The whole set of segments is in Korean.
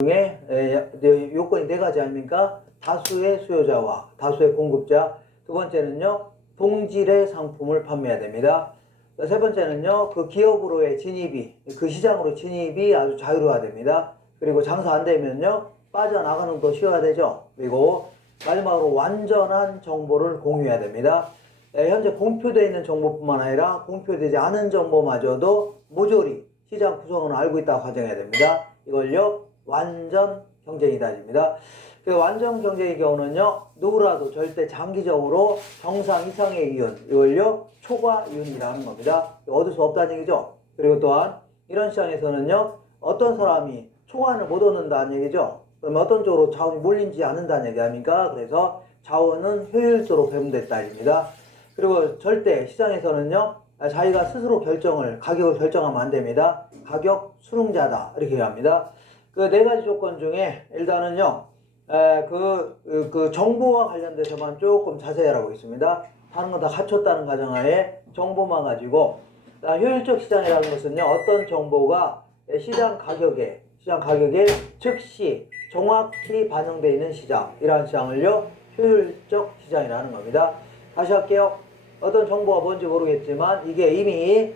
요건이 네 가지 아닙니까? 다수의 수요자와 다수의 공급자. 두 번째는요, 동질의 상품을 판매해야 됩니다. 세 번째는요, 그 기업으로의 진입이, 그 시장으로 진입이 아주 자유로워야 됩니다. 그리고 장사 안 되면요, 빠져나가는 것도 쉬워야 되죠. 그리고 마지막으로 완전한 정보를 공유해야 됩니다. 현재 공표되어 있는 정보뿐만 아니라 공표되지 않은 정보마저도 모조리 시장 구성원을 알고 있다고 가정해야 됩니다. 이걸요, 완전 경쟁이다입니다. 그 완전 경쟁의 경우는요, 누구라도 절대 장기적으로 정상 이상의 이윤, 이걸요 초과 이윤이라는 겁니다. 얻을 수 없다는 얘기죠. 그리고 또한 이런 시장에서는요, 어떤 사람이 초과를 못 얻는다는 얘기죠. 그러면 어떤 쪽으로 자원이 몰리지 않는다는 얘기 아닙니까? 그래서 자원은 효율적으로 배분됐다입니다. 그리고 절대 시장에서는요, 자기가 스스로 가격을 결정하면 안 됩니다. 가격 수능자다, 이렇게 얘기합니다. 그 네 가지 조건 중에 일단은요, 그 정보와 관련돼서만 조금 자세히 알아보겠습니다. 다른 건 다 갖췄다는 가정하에 정보만 가지고, 효율적 시장이라는 것은요, 어떤 정보가 시장 가격에 즉시 정확히 반영되어 있는 시장, 이러한 시장을요, 효율적 시장이라는 겁니다. 다시 할게요. 어떤 정보가 뭔지 모르겠지만 이게 이미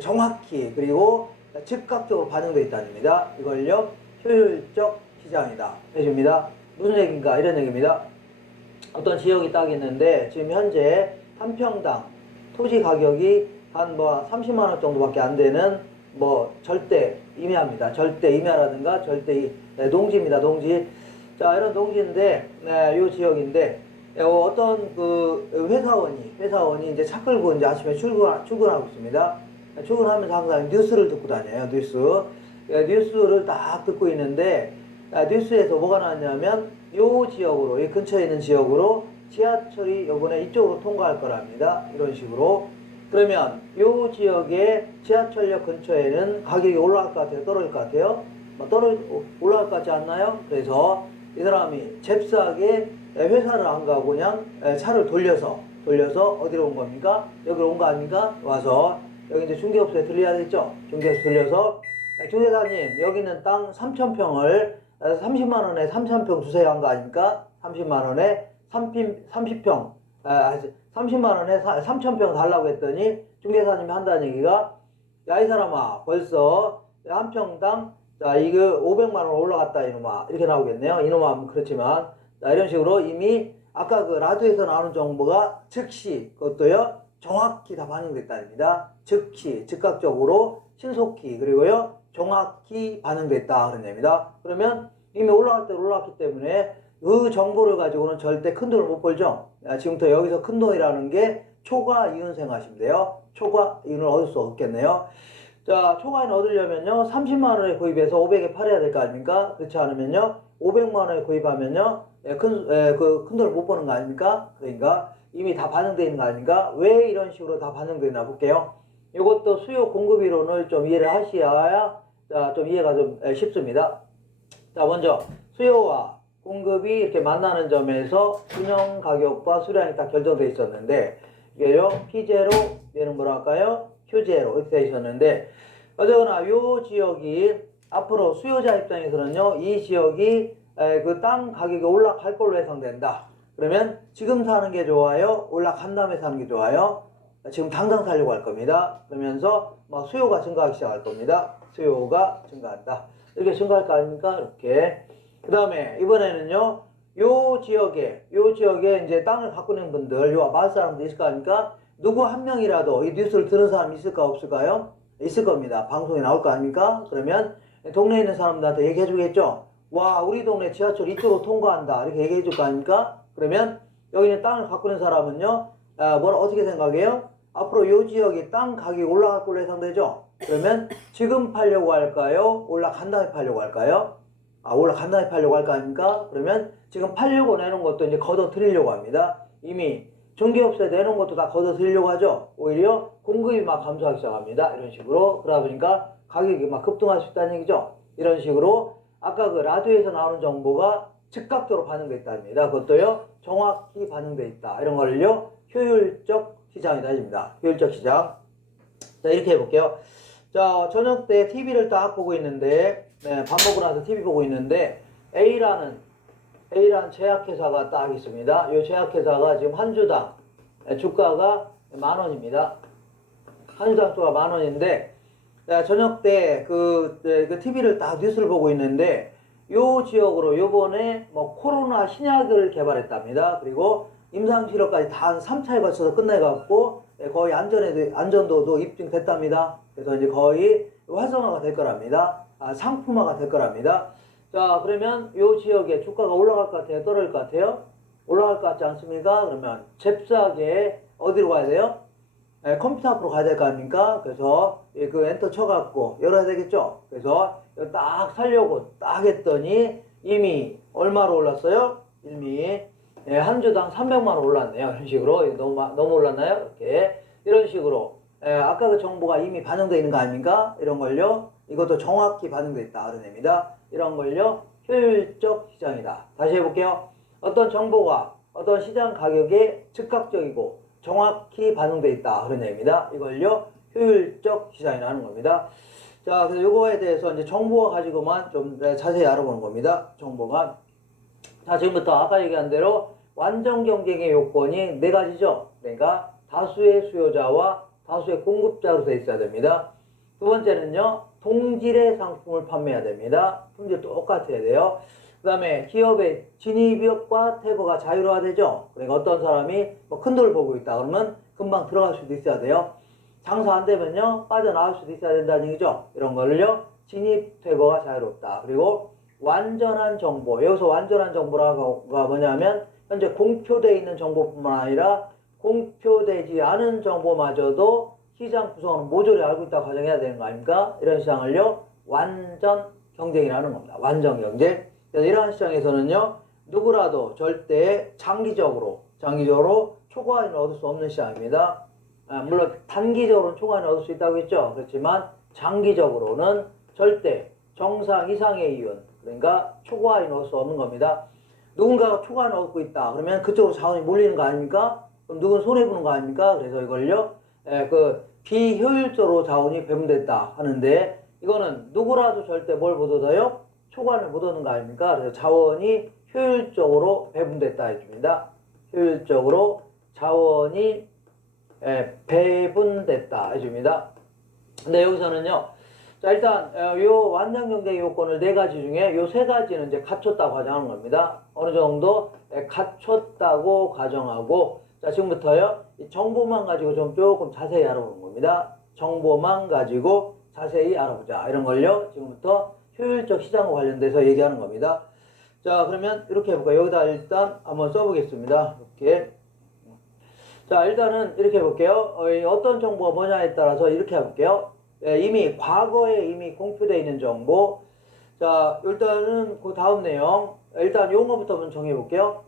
정확히 그리고 즉각적으로 반영되어 있다는 겁니다. 이걸요, 효율적 시장이다 해줍니다. 무슨 얘기인가? 이런 얘기입니다. 어떤 지역이 딱 있는데 지금 현재 한 평당 토지 가격이 한 30만원 정도밖에 안 되는 절대 임야입니다. 절대 임야라든가 절대 농지입니다. 농지. 자, 이런 농지인데, 요 지역인데, 어떤 그 회사원이 이제 차 끌고 이제 아침에 출근하고 있습니다. 출근하면서 항상 뉴스를 듣고 다녀요. 뉴스를 딱 듣고 있는데, 뉴스에서 뭐가 나왔냐면, 요 지역으로, 이 근처에 있는 지역으로 지하철이 요번에 이쪽으로 통과할 거랍니다. 이런 식으로. 그러면 요 지역의 지하철역 근처에는 가격이 올라갈 것 같아요? 떨어질 것 같아요? 올라갈 것 같지 않나요? 그래서 이 사람이 잽싸게 회사를 안 가고 그냥 차를 돌려서 어디로 온 겁니까? 여기로 온 거 아닙니까? 와서 여기 이제 중개업소에 들려야겠죠? 중개업소 들려서 중개사님, 여기는 땅 3,000평을 30만원에 3,000평 주세요 한 거 아닙니까? 30만원에 30평 30만원에 3,000평 달라고 했더니 중개사님이 한다는 얘기가, 야, 이 사람아, 벌써 한 평당 이거 500만원 올라갔다 이놈아, 이렇게 나오겠네요. 이놈아, 그렇지만 이런 식으로 이미 아까 그 라디오에서 나오는 정보가 즉시, 그것도요, 정확히 다 반영됐다입니다. 즉각적으로 신속히, 그리고요, 정확히 반영됐다 그런 얘기입니다. 그러면 이미 올라갈 때 올라갔기 때문에 그 정보를 가지고는 절대 큰 돈을 못 벌죠. 지금부터 여기서 큰 돈이라는 게 초과 이윤 생각하시면 돼요. 초과 이윤을 얻을 수 없겠네요. 자, 초과 이윤 얻으려면요, 30만원에 구입해서 500에 팔아야 될 거 아닙니까? 그렇지 않으면요, 500만원에 구입하면요, 큰 돈을 못 버는 거 아닙니까? 그러니까 이미 다 반영되어 있는 거 아닙니까? 왜 이런 식으로 다 반영되나 볼게요. 이것도 수요 공급 이론을 좀 이해를 하셔야 좀 이해가 좀 쉽습니다. 자, 먼저 수요와 공급이 이렇게 만나는 점에서 균형 가격과 수량이 딱 결정되어 있었는데, 이게요, P0, 얘는 뭐라 할까요? Q0 이렇게 되어 있었는데, 어쨌거나 요 지역이 앞으로 수요자 입장에서는요, 이 지역이 그 땅 가격이 올라갈 걸로 예상된다. 그러면 지금 사는 게 좋아요? 올라간 다음에 사는 게 좋아요? 지금 당장 살려고 할 겁니다. 그러면서 수요가 증가하기 시작할 겁니다. 수요가 증가한다. 이렇게 증가할 거 아닙니까? 이렇게. 그 다음에 이번에는요, 요 지역에 이제 땅을 갖고 있는 분들, 요 마을 사람들 있을 거 아닙니까? 누구 한 명이라도 이 뉴스를 들은 사람이 있을까 없을까요? 있을 겁니다. 방송에 나올 거 아닙니까? 그러면 동네에 있는 사람들한테 얘기해 주겠죠? 와, 우리 동네 지하철 이쪽으로 통과한다, 이렇게 얘기해 줄 거 아닙니까? 그러면 여기 있는 땅을 갖고 있는 사람은요, 어떻게 생각해요? 앞으로 요 지역이 땅 가격이 올라갈 걸로 예상되죠? 그러면 지금 팔려고 할까요? 올라간 다음에 팔려고 할까요? 올라간 다음에 팔려고 할 거 아닙니까? 그러면 지금 팔려고 내놓은 것도 이제 걷어 들이려고 합니다. 이미 중개업소에 내놓은 것도 다 걷어 들이려고 하죠. 오히려 공급이 막 감소하기 시작합니다. 이런 식으로. 그러다 보니까 가격이 막 급등할 수 있다는 얘기죠. 이런 식으로 아까 그 라디오에서 나오는 정보가 즉각적으로 반영됐답니다. 그것도요, 정확히 반영돼 있다. 이런 걸요, 효율적 시장이다 입니다. 효율적 시장. 자, 이렇게 해볼게요. 자, 저녁 때 TV를 딱 보고 있는데, 네, 밥 먹고 나서 TV 보고 있는데 A라는 제약회사가 딱 있습니다. 이 제약회사가 지금 한 주당 주가가 10,000원입니다. 한 주당 주가가 10,000원인데 저녁 때 그 TV를 딱 뉴스를 보고 있는데 요 지역으로 요번에 뭐 코로나 신약을 개발했답니다. 그리고 임상실험까지 다 한 3차에 걸쳐서 끝내갖고 거의 안전도도 입증됐답니다. 그래서 이제 거의 활성화가 될 거랍니다. 상품화가 될 거랍니다. 자, 그러면 요 지역에 주가가 올라갈 것 같아요? 떨어질 것 같아요? 올라갈 것 같지 않습니까? 그러면 잽싸게 어디로 가야 돼요? 컴퓨터 앞으로 가야 될 거 아닙니까? 그래서 그 엔터 쳐갖고 열어야 되겠죠? 그래서 딱 살려고 딱 했더니 이미 얼마로 올랐어요? 이미 한 주당 300만 원 올랐네요. 이런 식으로. 너무 올랐나요? 이런 식으로. 아까 그 정보가 이미 반영되어 있는 거 아닙니까? 이런 걸요. 이것도 정확히 반영되어 있다. 그런 의미입니다. 이런 걸요. 효율적 시장이다. 다시 해볼게요. 어떤 정보가 어떤 시장 가격에 즉각적이고 정확히 반영되어 있다. 그런 얘기입니다. 이걸요. 효율적 시장이라는 겁니다. 자, 그래서 요거에 대해서 이제 정보가 가지고만 좀 자세히 알아보는 겁니다. 정보가. 자, 지금부터 아까 얘기한 대로 완전 경쟁의 요건이 4가지죠. 그러니까 다수의 수요자와 다수의 공급자로 되어 있어야 됩니다. 두 번째는요, 동질의 상품을 판매해야 됩니다. 품질 똑같아야 돼요. 그 다음에 기업의 진입과 퇴거가 자유로워되죠. 그러니까 어떤 사람이 뭐 큰 돈을 벌고 있다 그러면 금방 들어갈 수도 있어야 돼요. 장사 안 되면요, 빠져나올 수도 있어야 된다는 얘기죠. 이런 거를요, 진입, 퇴거가 자유롭다. 그리고 완전한 정보. 여기서 완전한 정보가 뭐냐면 현재 공표되어 있는 정보뿐만 아니라 공표되지 않은 정보마저도 시장 구성원은 모조리 알고 있다고 가정해야 되는 거 아닙니까? 이런 시장을요, 완전 경쟁이라는 겁니다. 완전 경쟁. 그래서 이러한 시장에서는요, 누구라도 절대 장기적으로 초과이익을 얻을 수 없는 시장입니다. 물론 단기적으로는 초과이익을 얻을 수 있다고 했죠. 그렇지만 장기적으로는 절대 정상 이상의 이윤, 그러니까 초과이익을 얻을 수 없는 겁니다. 누군가가 초과이익을 얻고 있다. 그러면 그쪽으로 자원이 몰리는 거 아닙니까? 그럼 누군 손해보는 거 아닙니까? 그래서 이걸요, 비효율적으로 자원이 배분됐다 하는데, 이거는 누구라도 절대 뭘 못 얻어요? 초과를 못 얻는 거 아닙니까? 그래서 자원이 효율적으로 배분됐다 해줍니다. 효율적으로 자원이 배분됐다 해줍니다. 근데 여기서는요, 자, 일단 요 완전 경쟁 요건을 4가지 중에 요 3가지는 이제 갖췄다고 가정하는 겁니다. 어느 정도 갖췄다고 가정하고, 자, 지금부터요, 이 정보만 가지고 좀 조금 자세히 알아보는 겁니다. 정보만 가지고 자세히 알아보자. 이런 걸요, 지금부터 효율적 시장과 관련돼서 얘기하는 겁니다. 자, 그러면 이렇게 해볼까요? 여기다 일단 한번 써보겠습니다. 이렇게. 자, 일단은 이렇게 해볼게요. 어떤 정보가 뭐냐에 따라서 이렇게 해볼게요. 이미 과거에 이미 공표되어 있는 정보. 자, 일단은 그 다음 내용. 일단 용어부터 먼저 정해볼게요.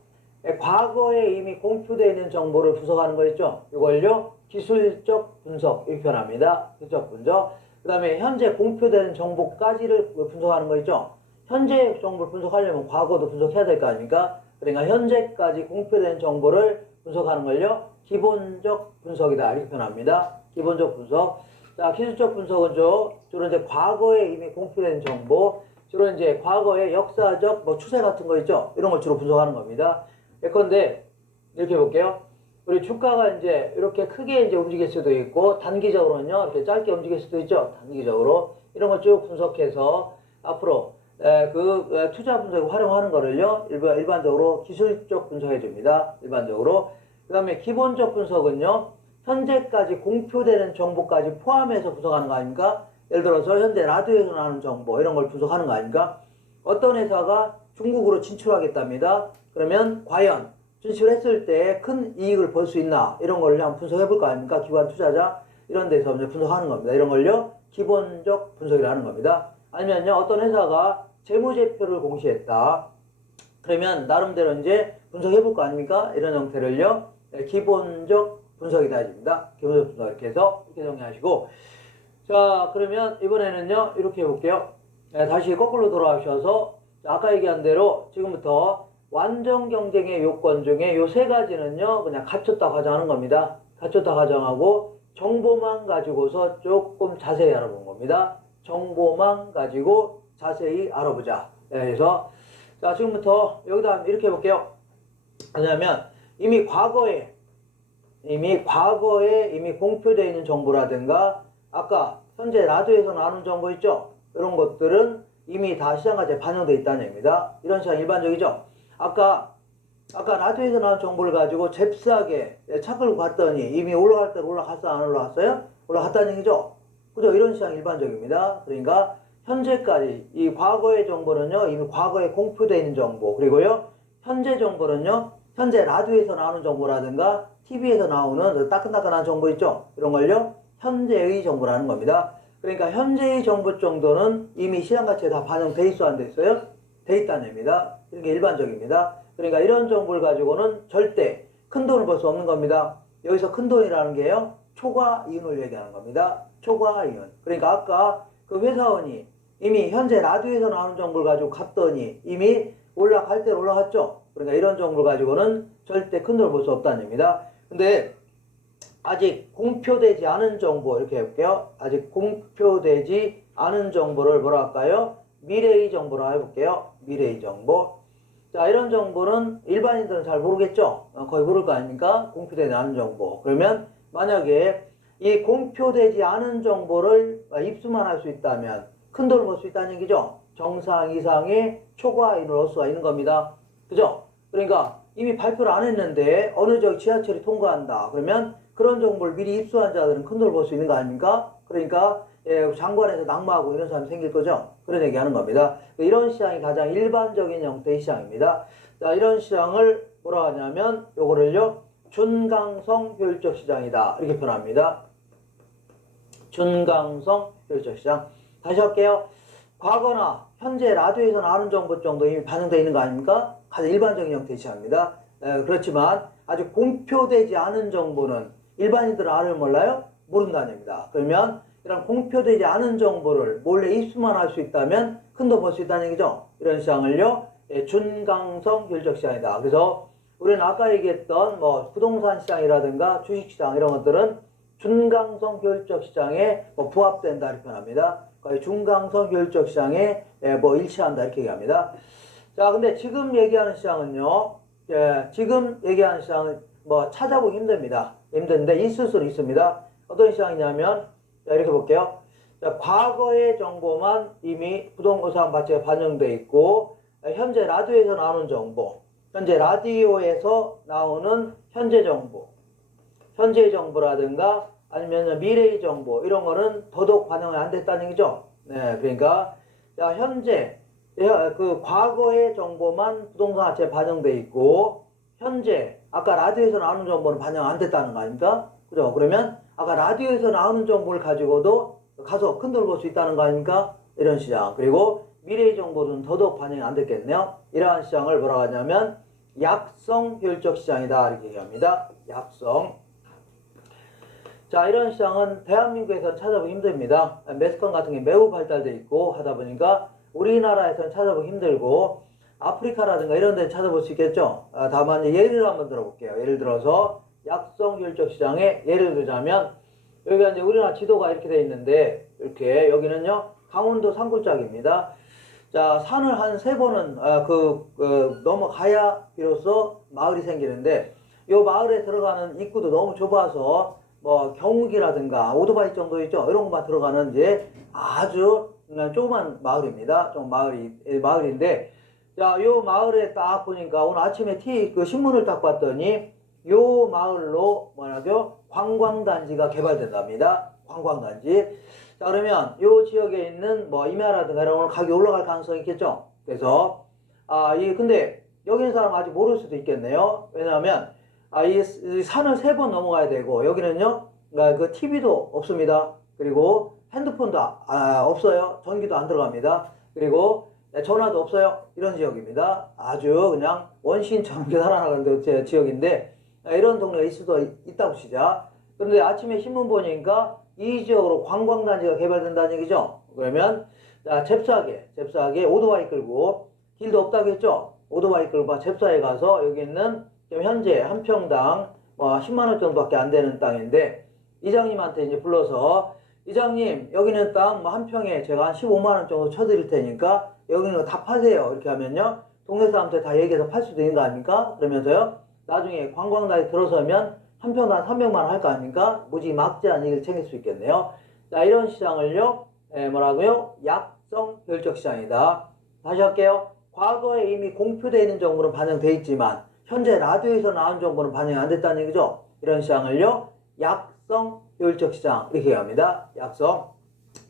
과거에 이미 공표되어 있는 정보를 분석하는 거 있죠? 이걸요, 기술적 분석, 이렇게 표현합니다. 기술적 분석. 그 다음에 현재 공표되는 정보까지를 분석하는 거 있죠? 현재 정보를 분석하려면 과거도 분석해야 될 거 아닙니까? 그러니까 현재까지 공표된 정보를 분석하는 걸요, 기본적 분석이다. 이렇게 표현합니다. 기본적 분석. 자, 기술적 분석은 주로 이제 과거에 이미 공표된 정보, 주로 이제 과거의 역사적 뭐 추세 같은 거 있죠? 이런 걸 주로 분석하는 겁니다. 예컨대 이렇게 볼게요. 우리 주가가 이제 이렇게 크게 이제 움직일 수도 있고, 단기적으로는요, 이렇게 짧게 움직일 수도 있죠. 단기적으로. 이런 걸 쭉 분석해서 앞으로 투자 분석에 활용하는 거를요, 일반적으로 기술적 분석해 줍니다. 일반적으로. 그 다음에 기본적 분석은요, 현재까지 공표되는 정보까지 포함해서 분석하는 거 아닙니까? 예를 들어서 현재 라디오에서 나오는 정보, 이런 걸 분석하는 거 아닙니까? 어떤 회사가 중국으로 진출하겠답니다. 그러면 과연 진출했을 때 큰 이익을 벌 수 있나, 이런 걸 한번 분석해 볼 거 아닙니까? 기관 투자자 이런 데서 이제 분석하는 겁니다. 이런 걸요, 기본적 분석이라는 겁니다. 아니면요, 어떤 회사가 재무제표를 공시했다. 그러면 나름대로 이제 분석해 볼 거 아닙니까? 이런 형태를요, 기본적 분석이다 해줍니다. 기본적 분석 이렇게 해서 이렇게 정리하시고, 자, 그러면 이번에는요, 이렇게 해볼게요. 다시 거꾸로 돌아오셔서 아까 얘기한 대로 지금부터 완전 경쟁의 요건 중에 요 3가지는요, 그냥 갖췄다 가정하는 겁니다. 갖췄다 가정하고 정보만 가지고서 조금 자세히 알아본 겁니다. 정보만 가지고 자세히 알아보자. 그래서 자, 지금부터 여기다 이렇게 해볼게요. 왜냐하면 이미 과거에 공표되어 있는 정보라든가 아까 현재 라디오에서 나오는 정보 있죠? 이런 것들은 이미 다 시장가치에 반영되어 있다는 얘기입니다. 이런 시장 일반적이죠? 아까 라디오에서 나온 정보를 가지고 잽싸게 차 끌고 갔더니 이미 올라갈 때 올라갔어, 안 올라갔어요? 올라갔다는 얘기죠? 그죠? 이런 시장 일반적입니다. 그러니까 현재까지 이 과거의 정보는요, 이미 과거에 공표되어 있는 정보, 그리고요 현재 정보는요, 현재 라디오에서 나오는 정보라든가 TV에서 나오는 따끈따끈한 정보 있죠? 이런 걸요 현재의 정보라는 겁니다. 그러니까 현재의 정보 정도는 이미 시장가치에 다 반영돼 있어, 안 돼 있어요? 돼 있다는 얘기입니다. 이게 일반적입니다. 그러니까 이런 정보를 가지고는 절대 큰 돈을 벌 수 없는 겁니다. 여기서 큰 돈이라는 게요, 초과 이윤을 얘기하는 겁니다. 초과 이윤. 그러니까 아까 그 회사원이 이미 현재 라디오에서 나오는 정보를 가지고 갔더니 이미 올라갈 때 올라갔죠. 그러니까 이런 정보를 가지고는 절대 큰 돈을 벌 수 없다는 얘기입니다. 근데 아직 공표되지 않은 정보, 이렇게 해볼게요. 아직 공표되지 않은 정보를 뭐라 할까요? 미래의 정보로 해볼게요. 미래의 정보. 자, 이런 정보는 일반인들은 잘 모르겠죠? 거의 모를 거 아닙니까? 공표되지 않은 정보. 그러면 만약에 이 공표되지 않은 정보를 입수만 할 수 있다면 큰 돈을 벌 수 있다는 얘기죠? 정상 이상의 초과이윤을 얻을 수가 있는 겁니다. 그죠? 그러니까 이미 발표를 안 했는데 어느 저기 지하철이 통과한다. 그러면 그런 정보를 미리 입수한 자들은 큰 돈을 벌 수 있는 거 아닙니까? 그러니까 장관에서 낙마하고 이런 사람이 생길 거죠. 그런 얘기 하는 겁니다. 이런 시장이 가장 일반적인 형태의 시장입니다. 자, 이런 시장을 뭐라 하냐면 요거를요 준강성 효율적 시장이다, 이렇게 표현합니다. 준강성 효율적 시장. 다시 할게요. 과거나 현재 라디오에서 나오는 정보 정도 이미 반영되어 있는 거 아닙니까? 가장 일반적인 형태의 시장입니다. 그렇지만 아직 공표되지 않은 정보는 일반인들은 알을 몰라요? 모른다는 얘기입니다. 그러면 이런 공표되지 않은 정보를 몰래 입수만 할 수 있다면 큰 돈 벌 수 있다는 얘기죠. 이런 시장을요 준강성 효율적 시장이다. 그래서 우리는 아까 얘기했던 뭐 부동산 시장이라든가 주식시장 이런 것들은 준강성 효율적 시장에 부합된다, 이렇게 표현합니다. 거의 중강성 효율적 시장에 일치한다, 이렇게 얘기합니다. 자, 근데 지금 얘기하는 시장은요, 지금 얘기하는 시장은 찾아보기 힘듭니다. 힘든데 있을 수는 있습니다. 어떤 시장이냐면, 자, 이렇게 볼게요. 자, 과거의 정보만 이미 부동산 가치가 반영되어 있고, 현재 라디오에서 나오는 정보, 현재 라디오에서 나오는 현재 정보, 현재의 정보라든가 아니면 미래의 정보, 이런 거는 더더욱 반영이 안 됐다는 얘기죠. 네, 그러니까 자, 현재 그 과거의 정보만 부동산 가치에 반영돼 있고 현재 아까 라디오에서 나오는 정보는 반영 안 됐다는 거 아닙니까? 그죠? 그러면 아까 라디오에서 나오는 정보를 가지고도 가서 큰 돈을 벌 수 있다는 거 아닙니까? 이런 시장. 그리고 미래의 정보는 더더욱 반영이 안 됐겠네요. 이러한 시장을 뭐라고 하냐면 약성 효율적 시장이다, 이렇게 얘기합니다. 약성. 자, 이런 시장은 대한민국에서는 찾아보기 힘듭니다. 매스컴 같은 게 매우 발달되어 있고 하다 보니까 우리나라에서는 찾아보기 힘들고 아프리카라든가 이런 데는 찾아볼 수 있겠죠. 다만 예를 한번 들어볼게요. 예를 들어서 약성 효율적 시장에 예를 들자면 여기가 이제 우리나라 지도가 이렇게 되어 있는데 이렇게 여기는요 강원도 산골짜기입니다. 자, 산을 한 3번은 넘어가야 비로소 마을이 생기는데 이 마을에 들어가는 입구도 너무 좁아서 경욱이라든가 오토바이 정도 있죠. 이런 것만 들어가는 이제 아주 조그만 마을입니다. 좀 마을인데, 자, 요 마을에 딱 보니까 오늘 아침에 신문을 딱 봤더니 요 마을로 관광단지가 개발된답니다. 관광단지. 자, 그러면 요 지역에 있는 임야라든가 이런 건 가격이 올라갈 가능성이 있겠죠. 그래서 근데 여기 있는 사람 아직 모를 수도 있겠네요. 왜냐하면 이 산을 3번 넘어가야 되고 여기는요 그 TV도 없습니다. 그리고 핸드폰도 없어요. 전기도 안 들어갑니다. 그리고 전화도 없어요. 이런 지역입니다. 아주 그냥 원시인처럼 살아나가는 지역인데 이런 동네가 있을 수도 있다고 치자. 그런데 아침에 신문 보니까 이 지역으로 관광단지가 개발된다는 얘기죠. 그러면 잽싸게 오토바이 끌고, 길도 없다고 했죠. 오토바이 끌고 잽싸게 가서 여기 있는 현재 한 평당 10만 원 정도밖에 안 되는 땅인데 이장님한테 이제 불러서 이장님, 여기는 땅 뭐 한 평에 제가 한 15만 원 정도 쳐드릴 테니까 여기는 다 파세요. 이렇게 하면요. 동네 사람한테 다 얘기해서 팔 수도 있는 거 아닙니까? 그러면서요. 나중에 관광단에 들어서면 한 평당 300만 원 할 거 아닙니까? 무지 막지한 이익을 챙길 수 있겠네요. 자, 이런 시장을요. 뭐라고요? 약성 효율적 시장이다. 다시 할게요. 과거에 이미 공표되어 있는 정보는 반영되어 있지만 현재 라디오에서 나온 정보는 반영이 안 됐다는 얘기죠. 이런 시장을요. 약성 효율적 시장 이렇게 얘기합니다. 약성.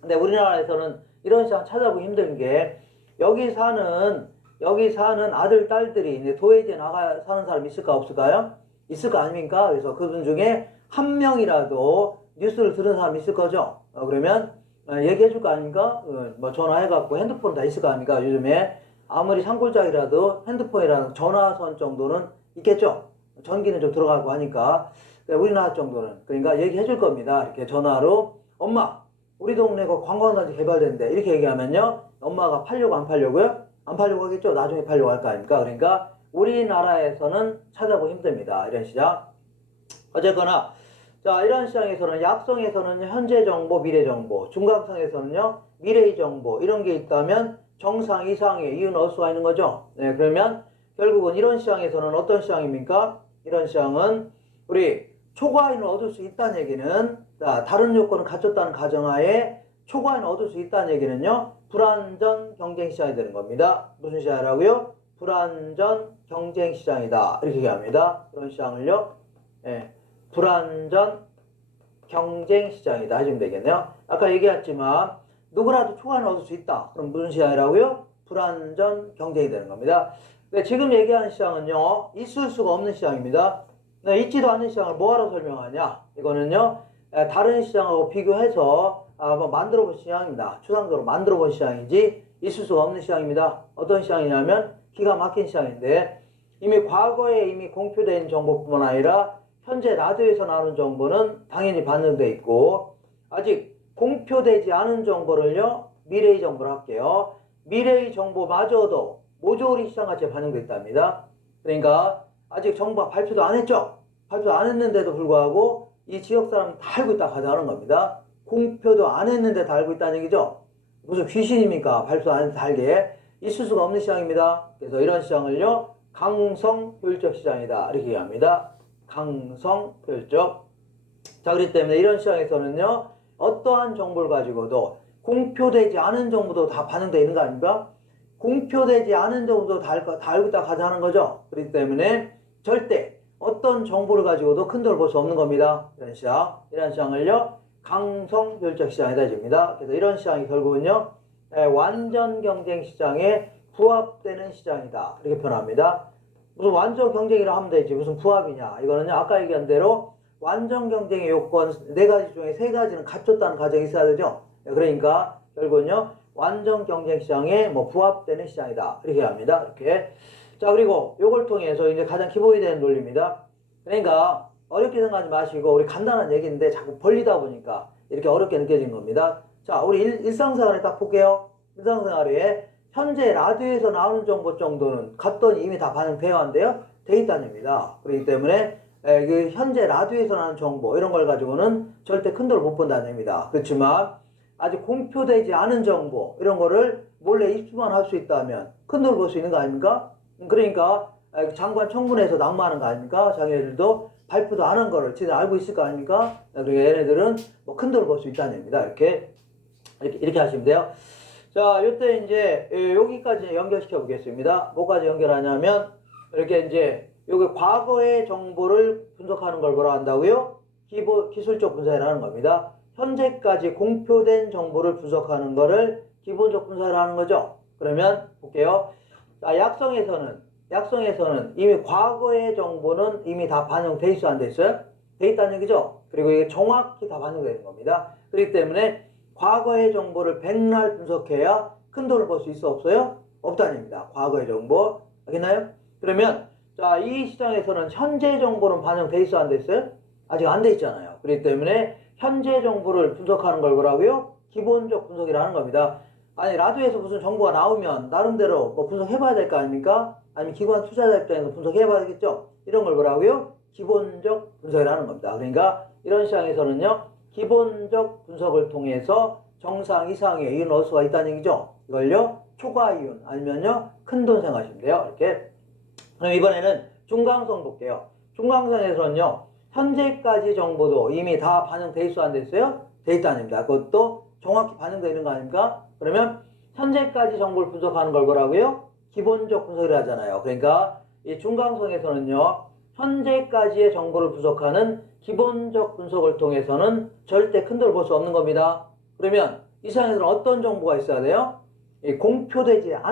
근데 우리나라에서는 이런 시장 찾아보기 힘든 게 여기 사는 아들 딸들이 이제 도예지에 나가 사는 사람 있을까 없을까요? 있을 거 아닙니까? 그래서 그분 중에 한 명이라도 뉴스를 들은 사람 있을 거죠. 그러면 얘기해 줄 거 아닙니까? 뭐 전화해갖고 핸드폰 다 있을 거 아닙니까? 요즘에 아무리 산골짜기라도 핸드폰이라는 전화선 정도는 있겠죠. 전기는 좀 들어가고 하니까 우리나라 정도는 그러니까 얘기해 줄 겁니다. 이렇게 전화로 엄마 우리 동네 그 관광단지 개발된대 이렇게 얘기하면요 엄마가 팔려고 안 팔려고요? 안 팔려고 하겠죠. 나중에 팔려고 할 거 아닙니까? 그러니까 우리나라에서는 찾아보기 힘듭니다. 이런 시장. 어쨌거나 자 이런 시장에서는 약성에서는 현재 정보, 미래 정보, 중간성에서는요 미래의 정보 이런 게 있다면 정상 이상의 이유는 얻을 수가 있는 거죠. 네, 그러면 결국은 이런 시장에서는 어떤 시장입니까? 이런 시장은 우리 초과인을 얻을 수 있다는 얘기는 자, 다른 요건을 갖췄다는 가정하에 초과인을 얻을 수 있다는 얘기는요 불완전 경쟁 시장이 되는 겁니다. 무슨 시장이라고요? 불완전 경쟁 시장이다 이렇게 얘기합니다. 그런 시장을요 예, 불완전 경쟁 시장이다 해주면 되겠네요. 아까 얘기했지만 누구라도 초과인을 얻을 수 있다. 그럼 무슨 시장이라고요? 불완전 경쟁이 되는 겁니다. 근데 지금 얘기하는 시장은요 있을 수가 없는 시장입니다. 있지도 않는 시장을 뭐하러 설명하냐? 이거는요 다른 시장하고 비교해서 뭐 만들어 본 시장입니다. 추상적으로 만들어 본 시장이지 있을 수가 없는 시장입니다. 어떤 시장이냐면 기가 막힌 시장인데 이미 과거에 이미 공표된 정보뿐만 아니라 현재 라디오에서 나오는 정보는 당연히 반영되어 있고 아직 공표되지 않은 정보를요 미래의 정보로 할게요. 미래의 정보마저도 모조리 시장가치에 반영되어 있답니다. 그러니까 아직 정부가 발표도 안 했죠. 발표 안 했는데도 불구하고 이 지역 사람 다 알고 있다 가져가는 겁니다. 공표도 안 했는데 다 알고 있다는 얘기죠. 무슨 귀신입니까? 발표 안 해서 알게 있을 수가 없는 시장입니다. 그래서 이런 시장을요 강성 효율적 시장이다 이렇게 얘기합니다. 강성 효율적. 자 그렇기 때문에 이런 시장에서는요 어떠한 정보를 가지고도 공표되지 않은 정보도 다 반영되어 있는 거 아닙니까? 공표되지 않은 정보도 다 알고 있다 가져가는 거죠. 그렇기 때문에 절대 어떤 정보를 가지고도 큰 돈을 벌 수 없는 겁니다. 이런 시장을요 강성 효율적 시장이다 해줍니다. 그래서 이런 시장이 결국은요 완전 경쟁 시장에 부합되는 시장이다 이렇게 표현합니다. 무슨 완전 경쟁이라 하면 되지 무슨 부합이냐. 이거는요 아까 얘기한 대로 완전 경쟁의 요건 4가지 중에 3가지는 갖췄다는 가정이 있어야 되죠. 그러니까 결국은요 완전 경쟁 시장에 뭐 부합되는 시장이다 이렇게 합니다. 이렇게. 자 그리고 요걸 통해서 이제 가장 기본이 되는 논리입니다. 그러니까 어렵게 생각하지 마시고 우리 간단한 얘기인데 자꾸 벌리다 보니까 이렇게 어렵게 느껴진 겁니다. 자 우리 일상생활에 딱 볼게요. 일상생활에 현재 라디오에서 나오는 정보 정도는 갔더니 이미 다 반영되어 왔는데요 돼 있다는 얘기입니다. 그렇기 때문에 그 현재 라디오에서 나오는 정보 이런 걸 가지고는 절대 큰 돈을 못 번다는 얘기입니다. 그렇지만 아직 공표되지 않은 정보 이런 거를 몰래 입수만 할 수 있다면 큰 돈을 벌 수 있는 거 아닙니까? 그러니까 장관 청문회에서 낙마하는 거 아닙니까? 자기네들도 발표도 안 한 거를 지들 알고 있을 거 아닙니까? 그러니까 얘네들은 뭐 큰 돈을 벌 수 있다는 얘기입니다. 이렇게 하시면 돼요. 자, 요때 이제 여기까지 연결시켜 보겠습니다. 뭐까지 연결하냐면 이렇게 이제 요게 과거의 정보를 분석하는 걸 뭐라 한다고요? 기술적 분석이라는 겁니다. 현재까지 공표된 정보를 분석하는 거를 기본적 분석을 하는 거죠. 그러면 볼게요. 자, 약성에서는 이미 과거의 정보는 이미 다 반영돼 있어 안 돼 있어요? 돼 있다는 얘기죠. 그리고 이게 정확히 다 반영되는 겁니다. 그렇기 때문에 과거의 정보를 백날 분석해야 큰 돈을 벌 수 있어 없어요? 없다는 얘기입니다. 과거의 정보. 알겠나요? 그러면 자, 이 시장에서는 현재 정보는 반영돼 있어 안 돼 있어요? 아직 안 돼 있잖아요. 그렇기 때문에 현재 정보를 분석하는 걸 뭐라고요? 기본적 분석이라는 겁니다. 아니 라디오에서 무슨 정보가 나오면 나름대로 뭐 분석해봐야 될 거 아닙니까? 아니면 기관 투자자 입장에서 분석해봐야 되겠죠? 이런 걸 뭐라고요? 기본적 분석이라는 겁니다. 그러니까 이런 시장에서는요 기본적 분석을 통해서 정상 이상의 이윤을 얻을 수가 있다는 얘기죠. 이걸요 초과 이윤 아니면요 큰돈 생각하시면 돼요. 이렇게. 그럼 이번에는 중강성 볼게요. 중강성에서는요 현재까지 정보도 이미 다 반영돼 있어 안 됐어요? 돼 있다는 겁니다. 그것도 정확히 반영되는 거 아닙니까? 그러면 현재까지 정보를 분석하는 걸 뭐라고요? 기본적 분석을 하잖아요. 그러니까 이 중강성에서는요 현재까지의 정보를 분석하는 기본적 분석을 통해서는 절대 큰 돈을 벌 수 없는 겁니다. 그러면 이 상에서는 어떤 정보가 있어야 돼요? 공표되지 않은